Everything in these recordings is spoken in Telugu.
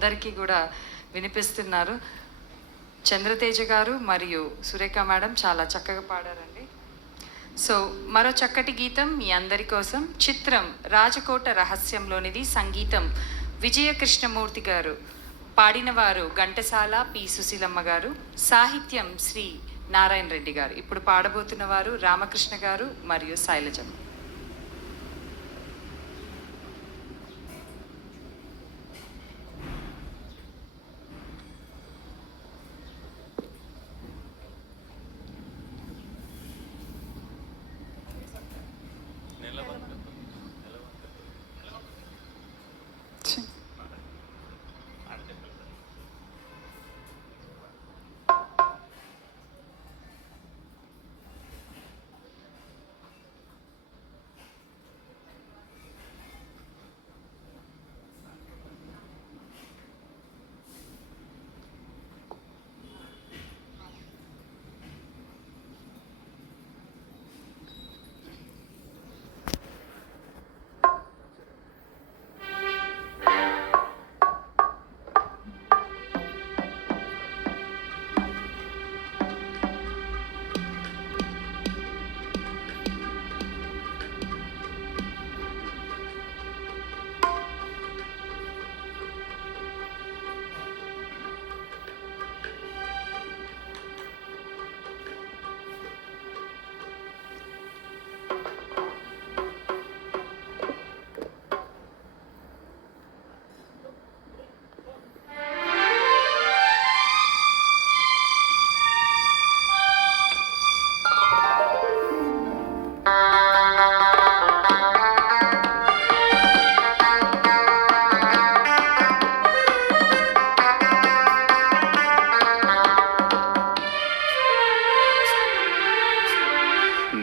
అందరికీ కూడా వినిపిస్తున్నారు. చంద్రతేజ గారు మరియు సురేఖ మేడం చాలా చక్కగా పాడారండి. సో మరో చక్కటి గీతం మీ అందరి కోసం. చిత్రం రాజకోట రహస్యంలోనిది. సంగీతం విజయకృష్ణమూర్తి గారు. పాడినవారు ఘంటసాల పి సుశీలమ్మ గారు. సాహిత్యం శ్రీ నారాయణ రెడ్డి గారు. ఇప్పుడు పాడబోతున్న వారు రామకృష్ణ గారు మరియు శైలజమ్మ.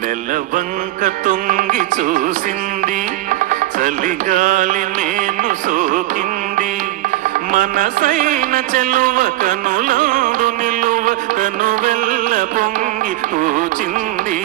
నెలవంక తొంగి చూసింది, చలిగాలి మేను సోకింది, మనసైన చెలువ కనులాడు నిలువ కనువెల్ల పొంగి పూచింది.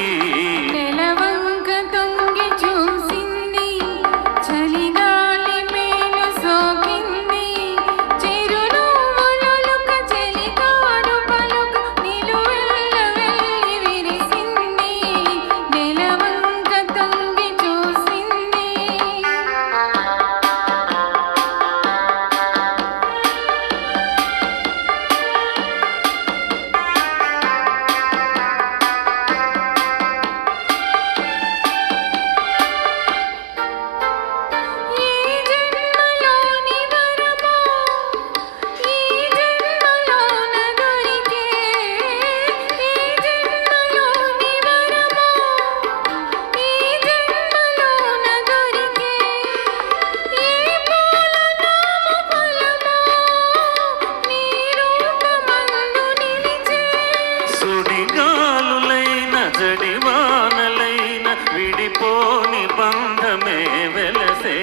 సుడిగాలులైన జడివానలైన విడిపోని బంధమే వెలసే.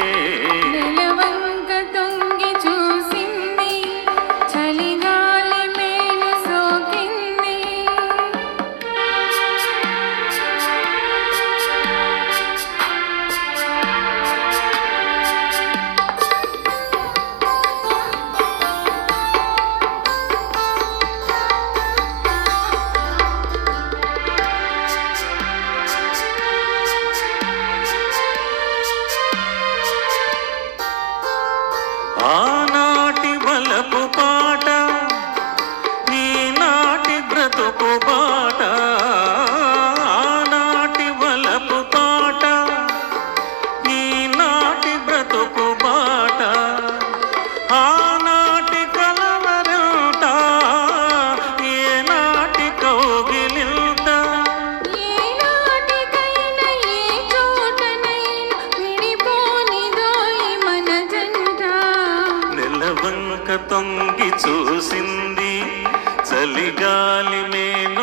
నెలవంక తొంగి చూసింది, చలిగాలి మేలు సోకింది. ఆనాటి వలపు పాట, ఈనాటి బ్రతుకు బాట. ఆనాటి వలపు పాట, ఈనాటి బ్రతుకు బాట. ఆనాటి కలవరంట, ఏనాటి కౌగిలింత. ఏనాటికైనా ఏ చోటనైనా విడిపోనిదోయి మన జంట. నెలవంక తొంగి చూసింది, చలిగాలి మేను